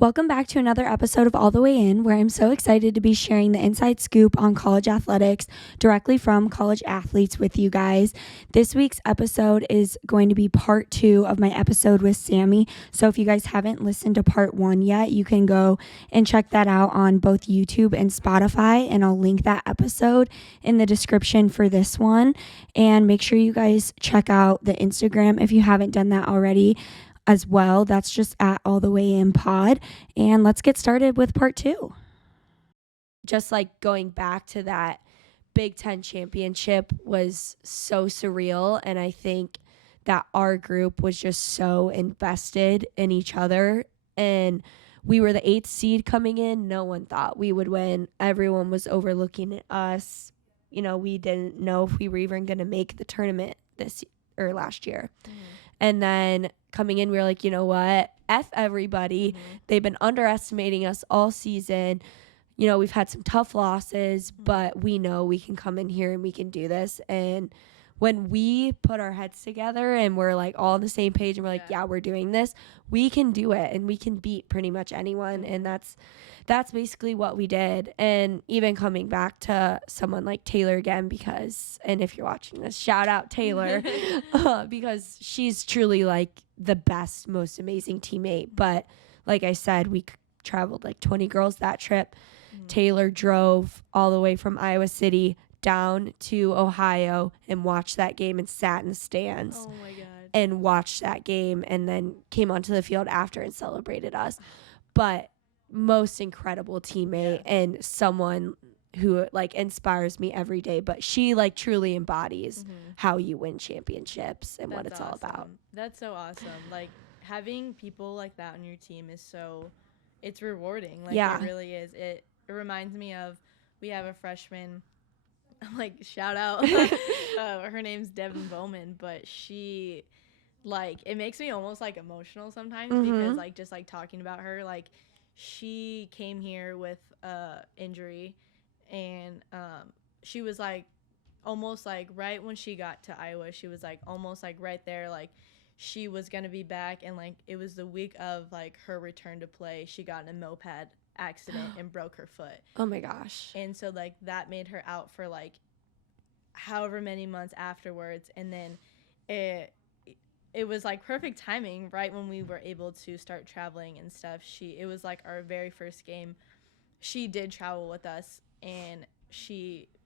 Welcome back to another episode of All the Way In, where I'm so excited to be sharing the inside scoop on college athletics directly from college athletes with you guys. This week's episode is going to be part 2 of my episode with Sammy. So if you guys haven't listened to part 1 yet, you can go and check that out on both YouTube and Spotify, and I'll link that episode in the description for this one. And make sure you guys check out the Instagram if you haven't done that already as well. That's just at allthewayinpod. And let's get started with part 2. Just like going back to that Big Ten championship was so surreal. And I think that our group was just so invested in each other. And we were the 8th seed coming in. No one thought we would win. Everyone was overlooking at us. You know, we didn't know if we were even going to make the tournament last year. And then coming in, we were like, you know what? F everybody. They've been underestimating us all season. You know, we've had some tough losses, but we know we can come in here and we can do this. And when we put our heads together and we're like all on the same page and we're like, yeah, we're doing this, we can do it and we can beat pretty much anyone. And that's basically what we did. And even coming back to someone like Taylor again, because, and if you're watching this, shout out Taylor, because she's truly like the best, most amazing teammate. But like I said, we traveled like 20 girls that trip. Taylor drove all the way from Iowa City down to Ohio and watched that game and sat in the stands. Oh my God. And watched that game and then came onto the field after and celebrated us. But most incredible teammate and someone who like inspires me every day, but she like truly embodies how you win championships and what it's all about. That's so awesome. Like having people like that on your team is it's rewarding. Like it really is. It reminds me of, we have a freshman, like shout out, her name's Devin Bowman, but she like, it makes me almost like emotional sometimes because like just like talking about her, like she came here with injury and she was like almost like right when she got to Iowa, she was like almost like right there, like she was gonna be back, and like it was the week of like her return to play, she got in a moped accident and broke her foot. Oh my gosh. And so like that made her out for like however many months afterwards, and then it was like perfect timing right when we were able to start traveling and stuff. It was like our very first game. She did travel with us, and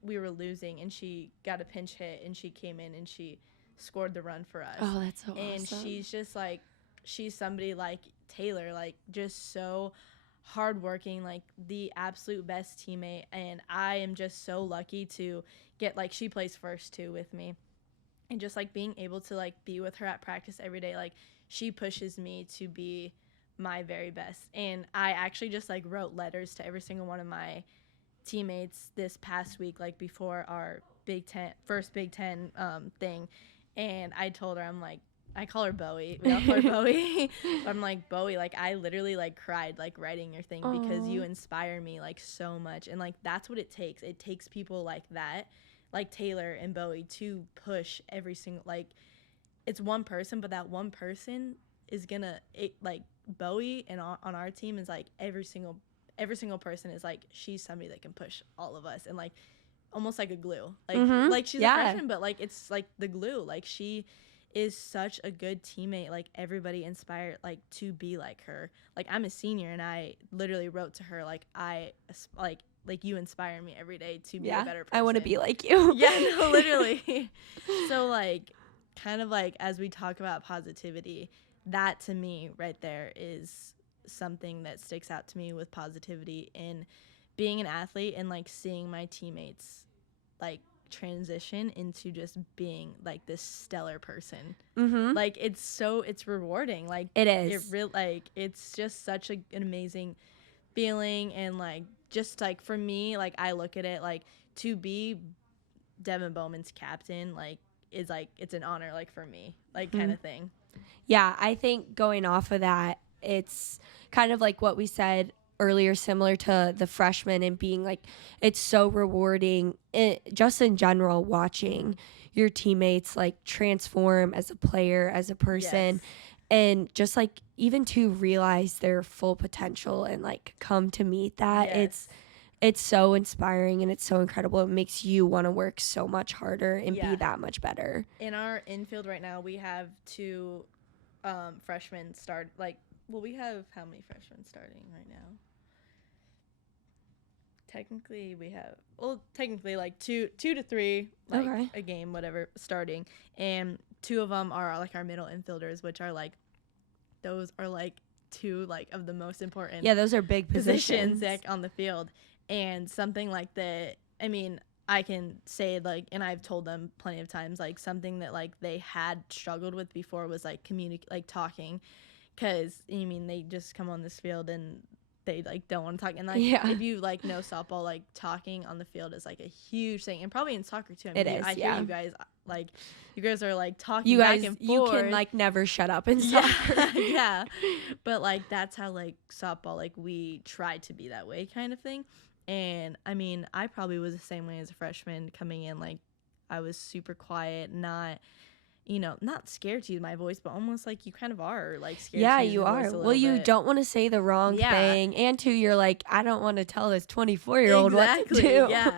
we were losing, and she got a pinch hit, and she came in and she scored the run for us. Oh, that's so and awesome. She's just like, she's somebody like Taylor, like just so hardworking, like the absolute best teammate. And I am just so lucky to get, like, she plays first too with me, and just like being able to like be with her at practice every day, like she pushes me to be my very best. And I actually just like wrote letters to every single one of my teammates this past week, like before our first Big Ten thing, and I told her, I'm like, I call her Bowie. We all call her Bowie. But I'm like, Bowie, like I literally like cried like writing your thing because you inspire me like so much. And like that's what it takes. It takes people like that, like Taylor and Bowie, to push every single, like it's one person, but that one person is gonna like Bowie and on our team is like every single person is like, she's somebody that can push all of us, and like almost like a glue. Like like she's a freshman, but like it's like the glue. Like she is such a good teammate. Like everybody inspired like to be like her. Like I'm a senior, and I literally wrote to her like, I like you inspire me every day to be a better person. I want to be like you. Yeah, no, literally. So like kind of like as we talk about positivity, that to me right there is something that sticks out to me with positivity in being an athlete, and like seeing my teammates like transition into just being like this stellar person. Like it's rewarding. Like it is. It's just such an amazing feeling. And like just like for me, like I look at it like to be Devin Bowman's captain, like is like it's an honor, like for me, like kind of thing. Yeah, I think going off of that, it's kind of like what we said earlier, similar to the freshmen, and being like, it's so rewarding just in general watching your teammates like transform as a player, as a person. and just like even to realize their full potential and like come to meet that, it's so inspiring and it's so incredible. It makes you want to work so much harder and be that much better. In our infield right now, we have 2 freshmen start. Like, well, we have how many freshmen starting right now? Technically, we have like two to 3, like a game, whatever, starting, and 2 of them are like our middle infielders, which are like those are like 2 like of the most important. Yeah, those are big positions like on the field. And something like that, I mean, I can say like, and I've told them plenty of times, like something that like they had struggled with before was like talking, because I mean they just come on this field and they like don't want to talk. And like if you like know softball, like talking on the field is like a huge thing, and probably in soccer too. I mean, I hear you guys like you guys are like talking back and forth. You can like never shut up in soccer. Yeah, but like that's how like softball, like we try to be that way kind of thing. And I mean, I probably was the same way as a freshman coming in. Like I was super quiet, not scared to use my voice, but almost like you kind of are like scared. Yeah, to use you are. Well, you don't want to say the wrong thing, and 2, you're like, I don't want to tell this 24-year-old what to do. Yeah.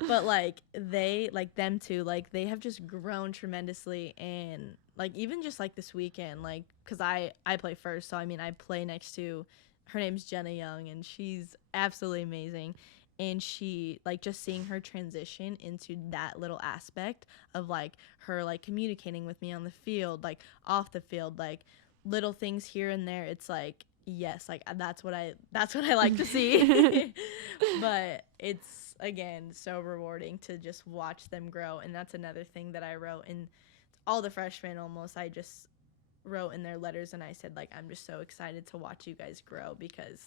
But like they like them too, like they have just grown tremendously. And like even just like this weekend, like because I play first, so I mean I play next to, her name's Jenna Young, and she's absolutely amazing. And she like just seeing her transition into that little aspect of like her like communicating with me on the field, like off the field, like little things here and there. It's like, yes, like that's what I like to see. But it's again so rewarding to just watch them grow. And that's another thing that I wrote in all the freshmen almost. I just wrote in their letters and I said like, I'm just so excited to watch you guys grow, because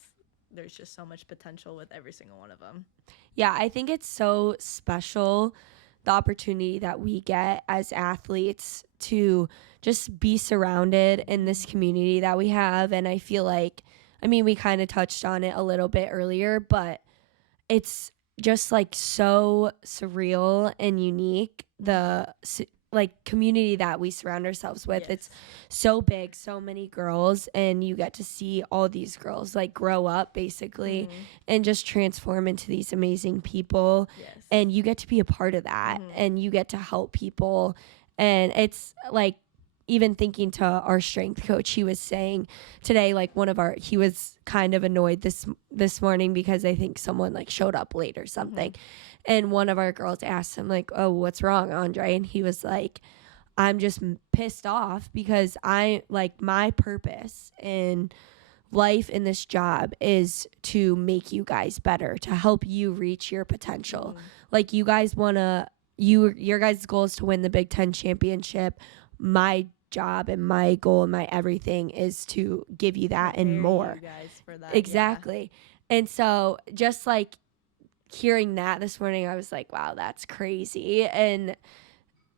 there's just so much potential with every single one of them. Yeah, I think it's so special, the opportunity that we get as athletes to just be surrounded in this community that we have. And I feel like, I mean, we kind of touched on it a little bit earlier, but it's just like so surreal and unique, the like community that we surround ourselves with. It's so big, so many girls, and you get to see all these girls like grow up basically and just transform into these amazing people. And you get to be a part of that, and you get to help people. And it's like, even thinking to our strength coach, he was saying today, like he was kind of annoyed this morning because I think someone like showed up late or something. And one of our girls asked him like, oh, what's wrong, Andre? And he was like, I'm just pissed off because I like my purpose in life in this job is to make you guys better, to help you reach your potential. Like you guys your guys' goal is to win the Big Ten championship. My job and my goal and my everything is to give you that and more. You guys for that. Exactly. And so just like hearing that this morning, I was like, wow, that's crazy. And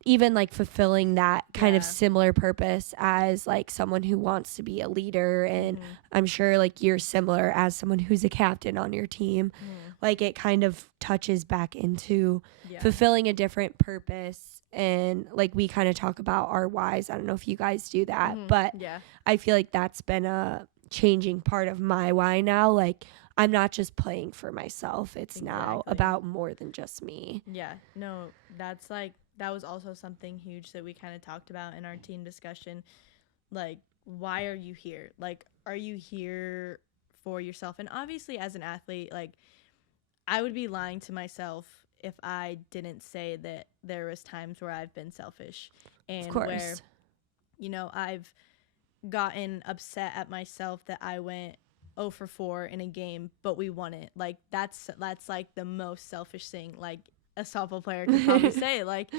even like fulfilling that kind of similar purpose as like someone who wants to be a leader. And I'm sure like you're similar as someone who's a captain on your team. Like it kind of touches back into fulfilling a different purpose. And like we kind of talk about our whys. I don't know if you guys do that, but I feel like that's been a changing part of my why now. Like I'm not just playing for myself. It's now about more than just me. Yeah, no, that's like, that was also something huge that we kind of talked about in our team discussion. Like, why are you here? Like, are you here for yourself? And obviously as an athlete, like I would be lying to myself if I didn't say that there was times where I've been selfish and where, I've gotten upset at myself that I went 0 for 4 in a game, but we won it. Like that's like the most selfish thing like a softball player can probably say. Like,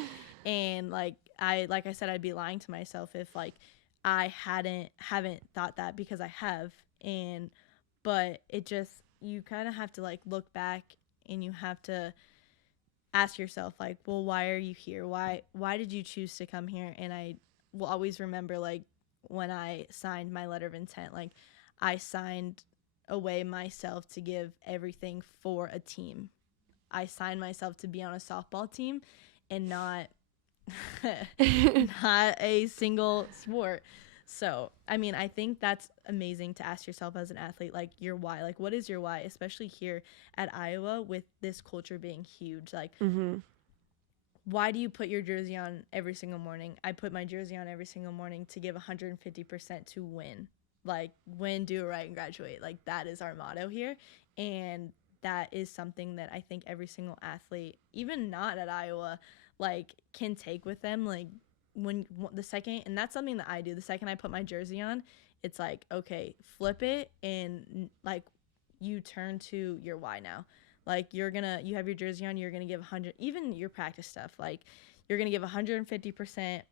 and like I said, I'd be lying to myself if like I haven't thought that, because I have. But it just, you kind of have to like look back and you have to ask yourself like, well, why are you here? Why did you choose to come here? And I will always remember like when I signed my letter of intent, like I signed away myself to give everything for a team. I signed myself to be on a softball team and not a single sport. So, I mean, I think that's amazing to ask yourself as an athlete, like your why. Like, what is your why? Especially here at Iowa with this culture being huge. Like, why do you put your jersey on every single morning? I put my jersey on every single morning to give 150% to win. Like, win, do it right, and graduate. Like, that is our motto here. And that is something that I think every single athlete, even not at Iowa, like, can take with them. Like, when the second, and that's something that I do, the second I put my jersey on, it's like, okay, flip it and, like, you turn to your why now. Like, you have your jersey on, you're gonna give 100, even your practice stuff, like, you're gonna give 150%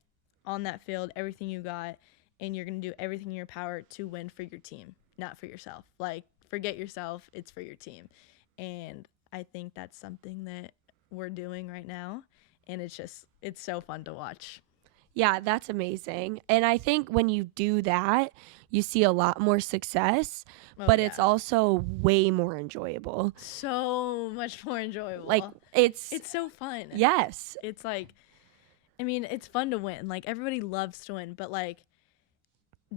on that field, everything you got, and you're gonna do everything in your power to win for your team, not for yourself. Like, forget yourself, it's for your team. And I think that's something that we're doing right now, and it's so fun to watch. Yeah, that's amazing. And I think when you do that, you see a lot more success, but it's also way more enjoyable. So much more enjoyable. Like, it's so fun. Yes. It's like, I mean, it's fun to win. Like, everybody loves to win, but, like,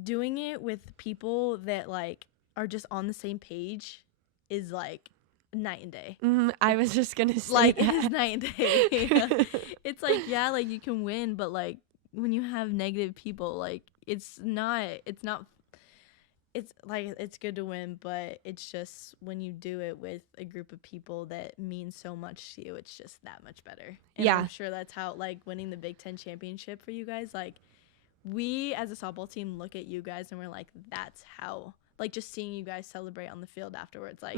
doing it with people that, like, are just on the same page is, like, night and day. I was just gonna say, like, that. It's night and day. It's like, yeah, like, you can win, but, like, when you have negative people, like, it's like, it's good to win, but it's just when you do it with a group of people that mean so much to you, it's just that much better. And I'm sure that's how, like, winning the Big Ten championship for you guys, like, we as a softball team look at you guys and we're like, that's how, like, just seeing you guys celebrate on the field afterwards, like,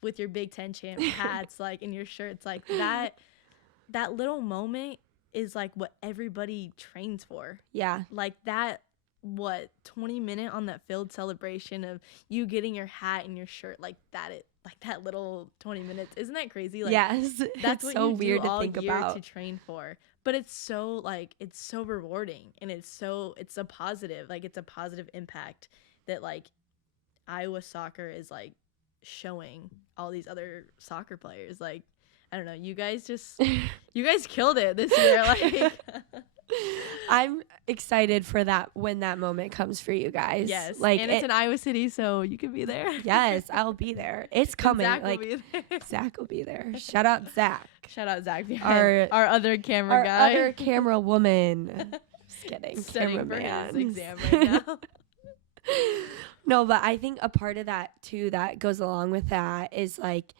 with your Big Ten champ hats, like, in your shirts, like, that little moment is, like, what everybody trains for. Yeah. Like, that, 20-minute on that field celebration of you getting your hat and your shirt, like, that little 20 minutes. Isn't that crazy? Like, yes. That's what so you weird do to all think year about. to train for. But it's so rewarding, and it's a positive, like, it's a positive impact that, like, Iowa soccer is, like, showing all these other soccer players. Like, I don't know, you guys killed it this year. Like, I'm excited for that when that moment comes for you guys. Yes, like, and it's in Iowa City, so you can be there. Yes, I'll be there. It's coming. Zach like will be there. Zach will be there. Shout out Zach. Shout out Zach, our other camera guy, our other camera woman. Just kidding, studying for cameraman. his exam right now. No, but I think a part of that too that goes along with that is, like,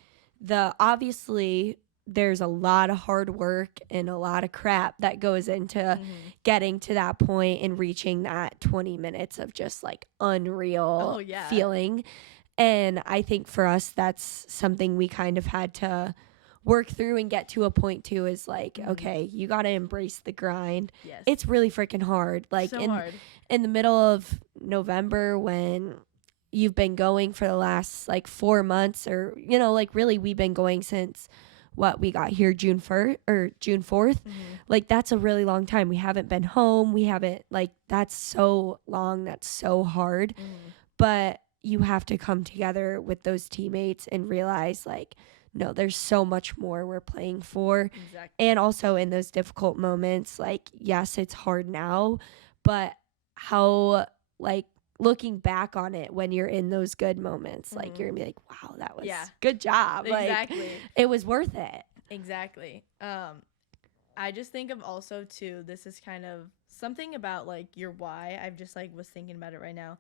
obviously there's a lot of hard work and a lot of crap that goes into getting to that point and reaching that 20 minutes of just, like, unreal feeling. And I think for us, that's something we kind of had to work through and get to a point to, is like, okay, you got to embrace the grind. Yes. It's really freaking hard. Like, so hard. In the middle of November, when you've been going for the last, like, 4 months, or, like, really we've been going since we got here June 1st or June 4th. Like, that's a really long time. We haven't been home. We haven't, like, that's so long. That's so hard. But you have to come together with those teammates and realize, like, no, there's so much more we're playing for. Exactly. And also in those difficult moments, like, yes, it's hard now, but how, like, looking back on it when you're in those good moments, like, you're gonna be like, wow, that was good job. Exactly. Like, it was worth it. Exactly. I just think of also too, this is kind of something about, like, your why. I've just, like, was thinking about it right now.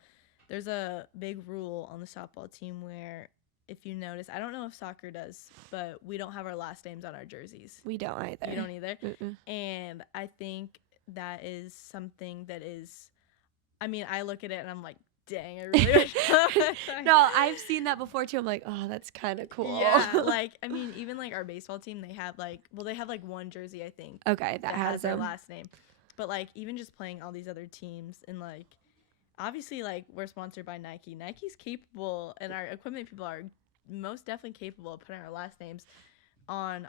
There's a big rule on the softball team where, if you notice, I don't know if soccer does, but we don't have our last names on our jerseys. We don't either. You don't either? And I think that is something that is, I mean, I look at it and I'm like, dang, I really wish. No, I've seen that before too. I'm like, oh, that's kind of cool. Yeah, like, I mean, even, like, our baseball team, they have, like, one jersey, I think. Okay, that has their last name. But, like, even just playing all these other teams, and, like, obviously, like, we're sponsored by Nike. Nike's capable, and our equipment people are most definitely capable of putting our last names on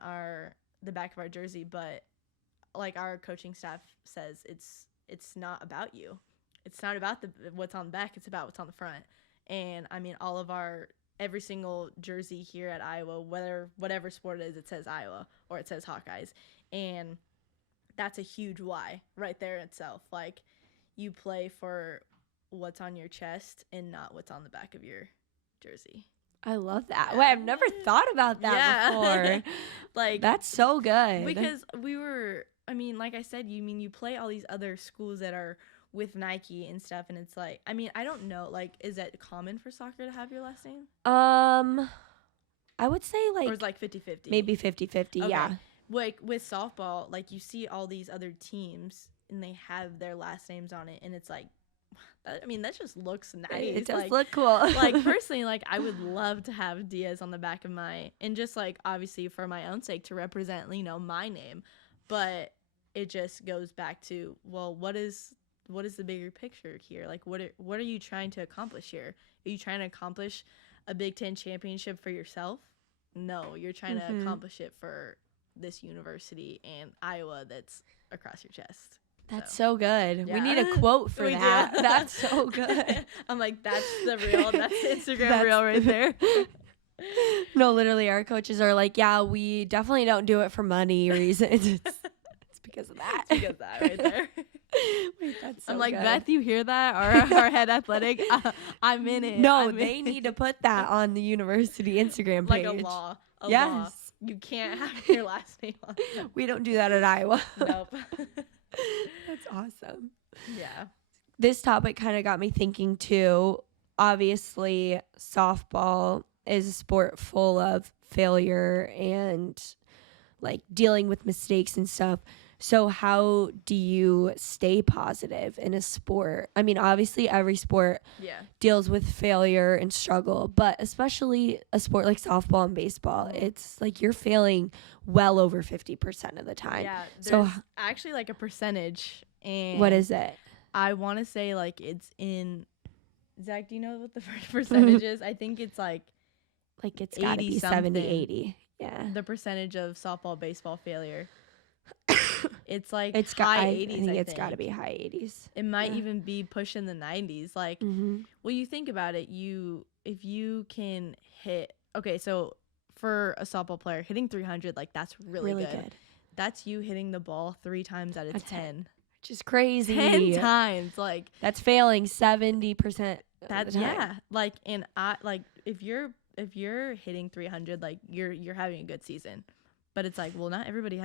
the back of our jersey, but, like, our coaching staff says it's not about you. It's not about what's on the back. It's about what's on the front. And, I mean, every single jersey here at Iowa, whatever sport it is, it says Iowa or it says Hawkeyes. And that's a huge why right there in itself. Like, you play for what's on your chest and not what's on the back of your jersey. I love that. Yeah. Wait, I've never thought about that before. Like, that's so good. Because like I said, you play all these other schools that are with Nike and stuff, and it's like, I don't know, like, is that common for soccer to have your last name? I would say like, or is like 50-50? Maybe 50-50, okay. Yeah. Like with softball, like you see all these other teams and they have their last names on it, and it's like, that just looks nice. It does like, look cool. Like, personally, like, I would love to have Diaz on the back of and just like, obviously for my own sake, to represent, my name. But it just goes back to, well, what is the bigger picture here? Like, what are you trying to accomplish here? Are you trying to accomplish a Big Ten championship for yourself? No, you're trying to accomplish it for this university and Iowa that's across your chest. That's so good. Yeah. We need a quote for that. That's so good. I'm like, that's the Instagram reel right there. No, literally, our coaches are like, yeah, we definitely don't do it for money reasons. It's because of that. It's because of that right there. Wait, that's so I'm like, good. Beth, you hear that? Our head athletic, I'm in it. No, they need to put that on the university Instagram page. Like a law. Yes. Law. You can't have your last name on it. We don't do that at Iowa. Nope. That's awesome. Yeah. This topic kind of got me thinking too. Obviously, softball is a sport full of failure and like dealing with mistakes and stuff. So how do you stay positive in a sport? I mean, obviously every sport deals with failure and struggle, but especially a sport like softball and baseball, it's like you're failing well over 50% of the time. Yeah, so actually like a percentage. And what is it? I want to say like it's in, Zach, do you know what the first percentage is? I think it's like it's got to be 70, 80. Yeah. The percentage of softball, baseball failure. It's like it's high 80s. I think it's got to be high 80s. It might even be pushing the 90s. Like, well, you think about it. If you can hit, okay, so for a softball player, hitting 300, like, that's really good. That's you hitting the ball 3 times out of 10. Which is crazy. 10 times, like, that's failing 70%. That's like, and if you're hitting 300, like, you're having a good season. But it's like, well, not everybody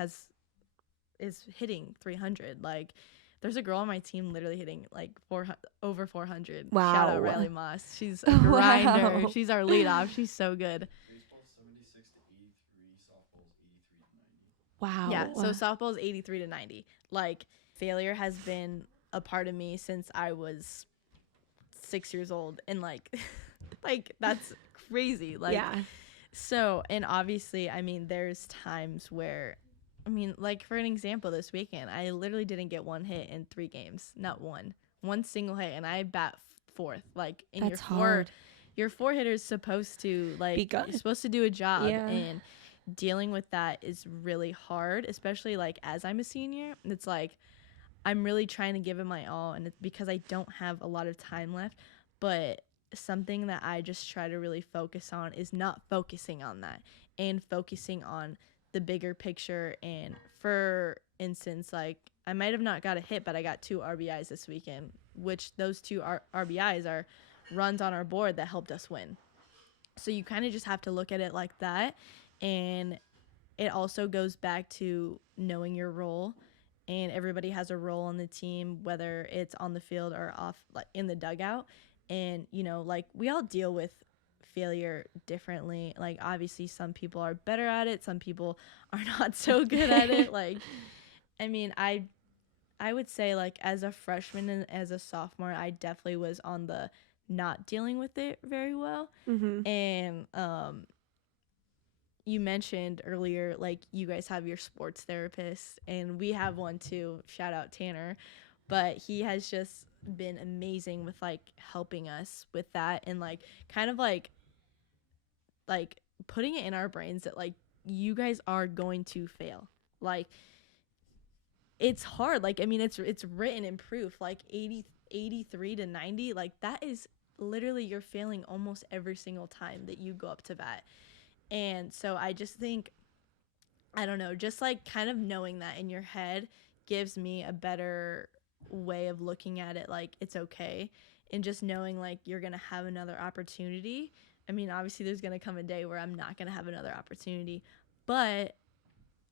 is hitting 300. Like, there's a girl on my team literally hitting like over 400. Wow. Shout out Riley Moss. She's a grinder. Wow. She's our leadoff. She's so good. Baseball's 76 to 83. Softball's 83 to 90. Wow. Yeah. So softball's 83 to 90. Like, failure has been a part of me since I was 6 years old, and like that's crazy. Like, yeah. So, and obviously, I mean, there's times where, I mean, like, for an example, this weekend, I literally didn't get one hit in 3 games. Not one single hit, and I bat 4th. Like, in that's hard. Your 4 hitter's supposed to, like, you're supposed to do a job, and dealing with that is really hard, especially, like, as I'm a senior. It's like, I'm really trying to give it my all, and it's because I don't have a lot of time left, but something that I just try to really focus on is not focusing on that and focusing on the bigger picture. And for instance, like, I might have not got a hit, but I got 2 RBIs this weekend, which those 2 RBIs are runs on our board that helped us win. So you kind of just have to look at it like that. And it also goes back to knowing your role, and everybody has a role on the team, whether it's on the field or off, like, in the dugout. And, you know, like, we all deal with failure differently. Like, obviously some people are better at it, some people are not so good at it. Like, I mean, I would say, like, as a freshman and as a sophomore, I definitely was on the not dealing with it very well. And you mentioned earlier, like, you guys have your sports therapist, and we have one too, shout out Tanner, but he has just been amazing with, like, helping us with that, and, like, kind of like putting it in our brains that, like, you guys are going to fail. Like, it's hard. Like, I mean, it's written in proof, like 83 to 90, like, that is literally, you're failing almost every single time that you go up to bat. And so I just think, I don't know, just, like, kind of knowing that in your head gives me a better way of looking at it. Like, it's okay. and just knowing like you're going to have another opportunity. I mean, obviously there's going to come a day where I'm not going to have another opportunity, but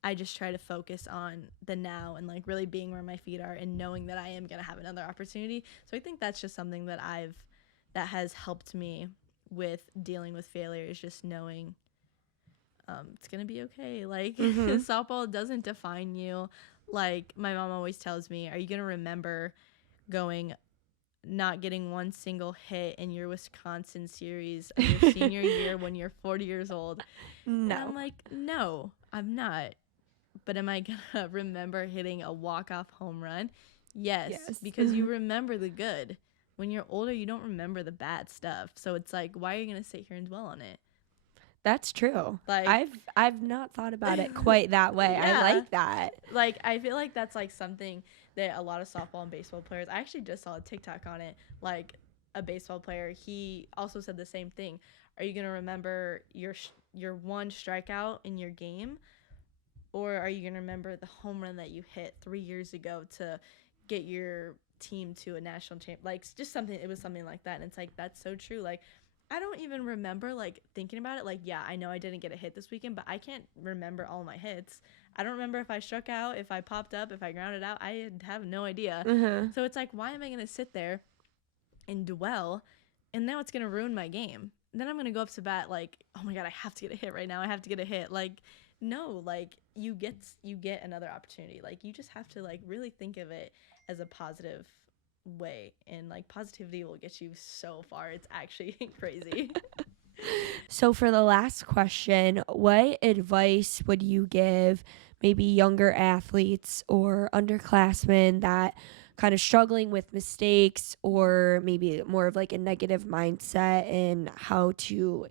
I just try to focus on the now and like really being where my feet are and knowing that I am going to have another opportunity. So I think that's just something that has helped me with dealing with failure, is just knowing it's going to be okay. Like softball doesn't define you. Like my mom always tells me, are you going to remember not getting one single hit in your Wisconsin series of your senior year when you're 40 years old? No. And I'm like, no, I'm not. But am I going to remember hitting a walk-off home run? Yes. Because you remember the good. When you're older, you don't remember the bad stuff. So it's like, why are you going to sit here and dwell on it? That's true. Like, I've not thought about it quite that way. Yeah. I like that. Like, I feel like that's like something that a lot of softball and baseball players, I actually just saw a TikTok on it. Like a baseball player, he also said the same thing. Are you going to remember your one strikeout in your game? Or are you going to remember the home run that you hit 3 years ago to get your team to a national champ? Like, just something, it was something like that. And it's like, that's so true. Like, I don't even remember, like, thinking about it. Like, yeah, I know I didn't get a hit this weekend, but I can't remember all my hits. I don't remember if I struck out, if I popped up, if I grounded out. I have no idea. So it's like, why am I going to sit there and dwell? And now it's going to ruin my game. And then I'm going to go up to bat like, oh my God, I have to get a hit right now. I have to get a hit. Like, no, like you get another opportunity. Like you just have to like really think of it as a positive way, and like positivity will get you so far. It's actually crazy. So for the last question, what advice would you give maybe younger athletes or underclassmen that kind of struggling with mistakes or maybe more of like a negative mindset, and how to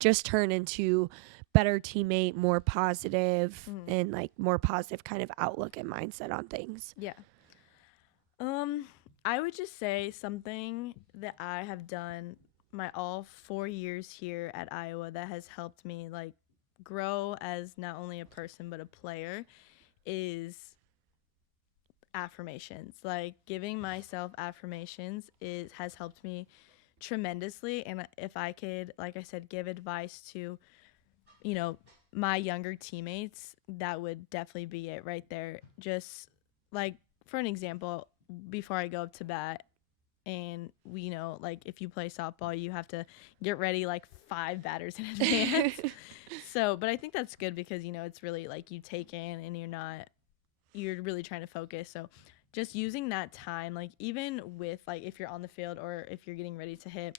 just turn into better teammate, more positive, and like more positive kind of outlook and mindset on things? Yeah. I would just say something that I have done my all 4 years here at Iowa that has helped me like grow as not only a person but a player is affirmations. Like giving myself affirmations has helped me tremendously. And if I could, like I said, give advice to, my younger teammates, that would definitely be it right there. Just like for an example, before I go up to bat, and we like if you play softball, you have to get ready like 5 batters in advance. But I think that's good because it's really like you take in and you're really trying to focus. So just using that time, like even with like if you're on the field or if you're getting ready to hit,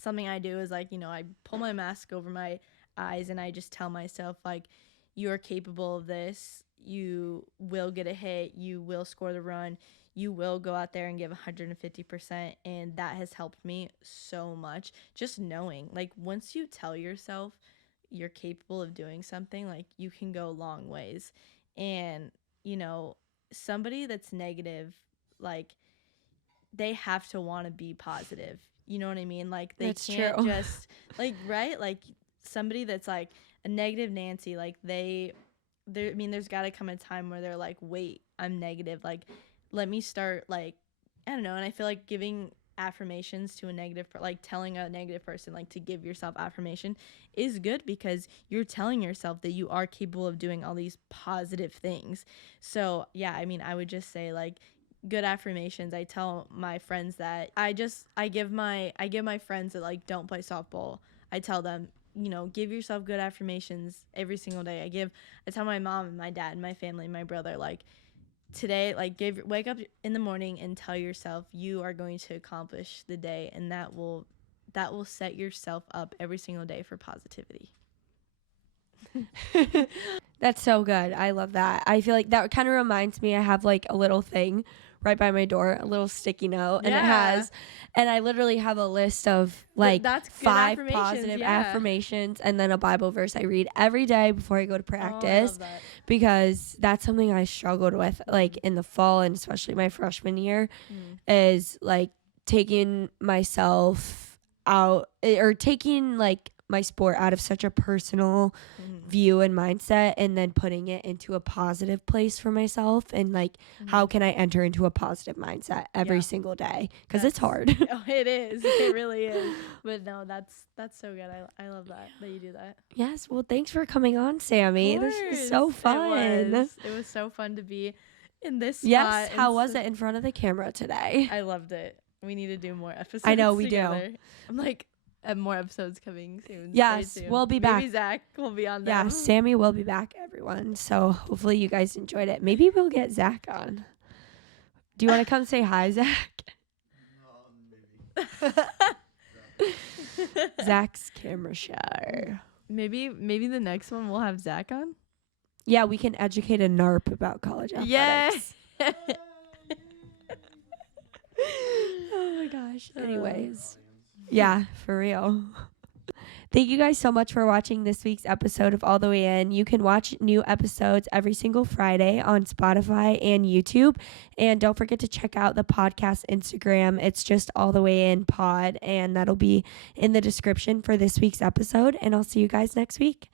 something I do is like I pull my mask over my eyes and I just tell myself like, you are capable of this. You will get a hit. You will score the run. You will go out there and give 150%. And that has helped me so much. Just knowing, like, once you tell yourself you're capable of doing something, like, you can go long ways. And, somebody that's negative, like, they have to want to be positive. You know what I mean? Like, they That's can't true. just, like, right? Like, somebody that's, like, a negative Nancy, like, there's got to come a time where they're like, wait, I'm negative. Like, let me start, like, I don't know. And I feel like giving affirmations to like telling a negative person, like to give yourself affirmation is good because you're telling yourself that you are capable of doing all these positive things. So, yeah, I mean, I would just say like good affirmations. I tell my friends that I give my friends that like don't play softball. I tell them, give yourself good affirmations every single day. I tell my mom and my dad and my family and my brother, like, today, like, wake up in the morning and tell yourself you are going to accomplish the day, and that will set yourself up every single day for positivity. That's so good. I love that. I feel like that kind of reminds me, I have like a little thing right by my door, a little sticky note, and I literally have a list of like that's 5 positive affirmations and then a Bible verse I read every day before I go to practice, because that's something I struggled with like in the fall and especially my freshman year, is like taking myself out or taking like my sport out of such a personal view and mindset, and then putting it into a positive place for myself, and like how can I enter into a positive mindset every single day, because it's hard. Oh, it is. It really is. But no, that's so good. I love that you do that. Yes, well, thanks for coming on, Sammy. This is so fun. It was so fun to be in this spot. Yes, how was it in front of the camera today? I loved it. We need to do more episodes. I know we together. do. I'm like, more episodes coming soon. Yes, Stay tuned. we'll be back. Maybe Zach will be on Yeah, there. Sammy will be back, everyone. So hopefully you guys enjoyed it. Maybe we'll get Zach on. Do you want to come say hi, Zach? Maybe. Zach's camera shy. Maybe the next one we'll have Zach on. Yeah, we can educate a NARP about college athletics. Yeah. Oh my gosh. Anyways. Yeah, for real. Thank you guys so much for watching this week's episode of All the Way In. You can watch new episodes every single Friday on Spotify and YouTube. And don't forget to check out the podcast Instagram. It's just All the Way In Pod. And that'll be in the description for this week's episode. And I'll see you guys next week.